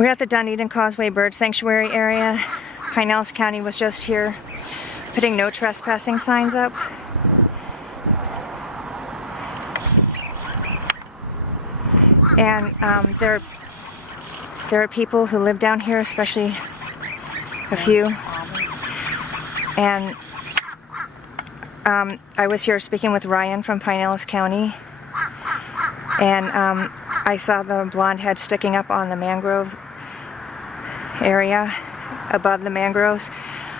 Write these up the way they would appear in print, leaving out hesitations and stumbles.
We're at the Dunedin Causeway Bird Sanctuary area. Pinellas County was just here putting no trespassing signs up. And there are people who live down here, especially a few. And I was here speaking with Ryan from Pinellas County, and I saw the blonde head sticking up on the mangrove area above the mangroves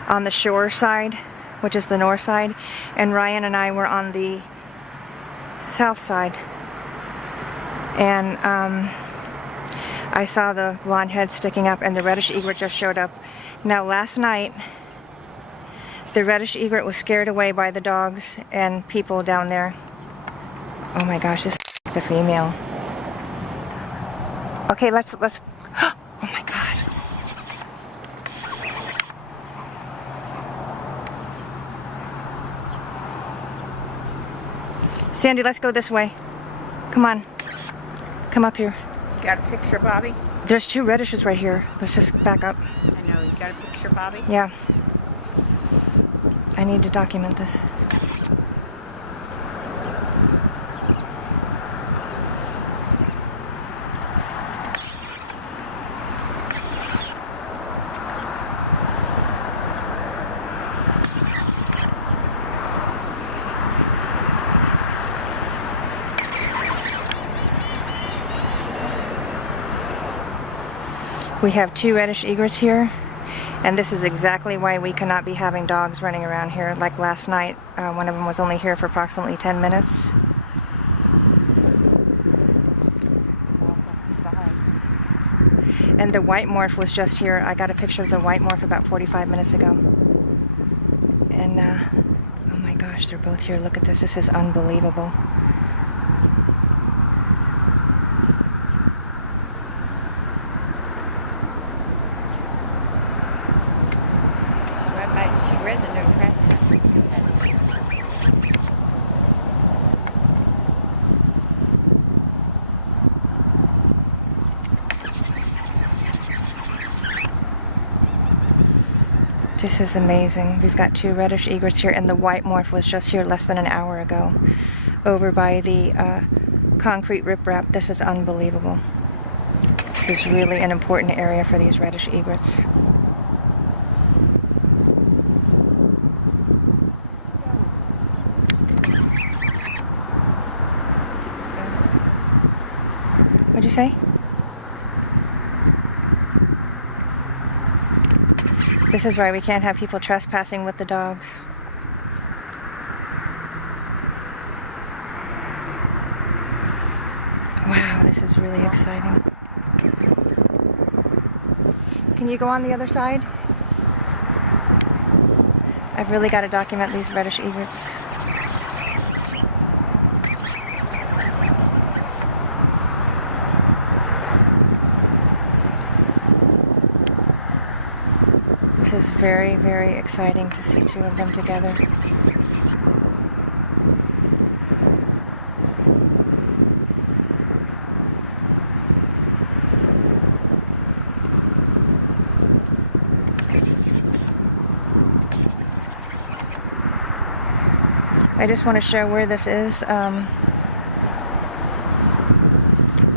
on the shore side, which is the north side, and Ryan and I were on the south side, and I saw the blonde head sticking up, and the reddish egret just showed up. Now last night the reddish egret was scared away by the dogs and people down there. Oh my gosh, this is the female. Okay, let's oh my god. Sandy, let's go this way. Come on. Come up here. You got a picture, Bobby? There's two reddishes right here. Let's just back up. I know. You got a picture, Bobby? Yeah. I need to document this. We have two reddish egrets here, and this is exactly why we cannot be having dogs running around here. Like last night, one of them was only here for approximately 10 minutes. And the white morph was just here. I got a picture of the white morph about 45 minutes ago. And oh my gosh, they're both here. Look at this. This is unbelievable. She read the no trespassing. This is amazing. We've got two reddish egrets here, and the white morph was just here less than an hour ago over by the concrete riprap. This is unbelievable. This is really an important area for these reddish egrets. What'd you say? This is why we can't have people trespassing with the dogs. Wow, this is really exciting. Can you go on the other side? I've really got to document these reddish egrets. This is very, very exciting to see two of them together. I just want to show where this is.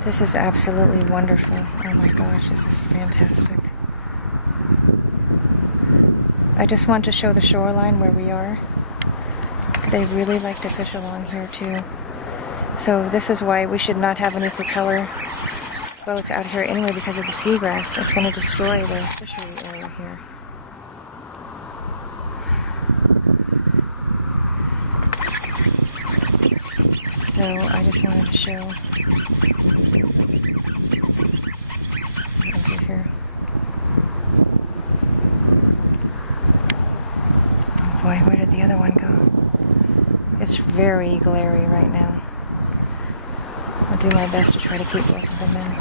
This is absolutely wonderful. Oh my gosh, this is fantastic. I just want to show the shoreline where we are. They really like to fish along here too. So this is why we should not have any propeller boats out here anyway, because of the seagrass. It's going to destroy the fishery area here. So I just wanted to show over here. Boy, where did the other one go? It's very glary right now. I'll do my best to try to keep both of them in.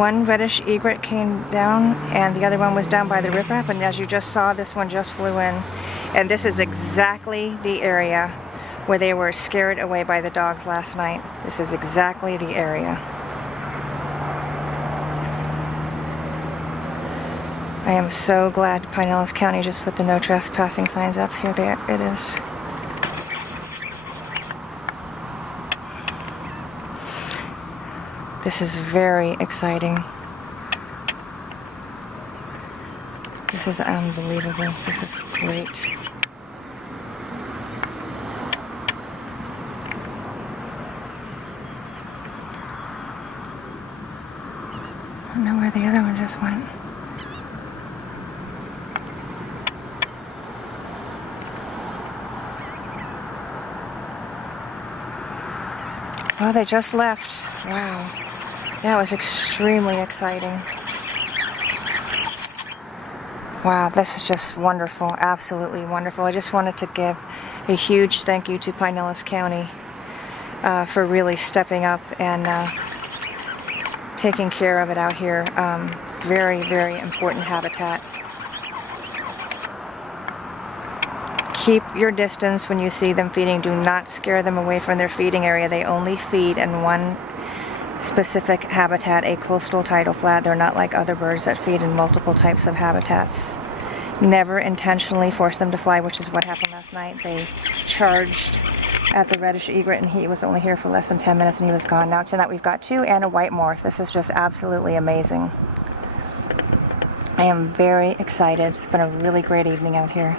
One reddish egret came down, and the other one was down by the riprap, and as you just saw, this one just flew in. And this is exactly the area where they were scared away by the dogs last night. This is exactly the area. I am so glad Pinellas County just put the no trespassing signs up. Here it is. This is very exciting. This is unbelievable. This is great. I don't know where the other one just went. Oh, they just left. Wow. That was extremely exciting. Wow, this is just wonderful. Absolutely wonderful. I just wanted to give a huge thank you to Pinellas County for really stepping up and taking care of it out here. Very, very important habitat. Keep your distance when you see them feeding. Do not scare them away from their feeding area. They only feed in one specific habitat, a coastal tidal flat. They're not like other birds that feed in multiple types of habitats. Never intentionally force them to fly, which is what happened last night. They charged at the reddish egret and he was only here for less than 10 minutes and he was gone. Now tonight we've got 2 and a white morph. This is just absolutely amazing. I am very excited. It's been a really great evening out here.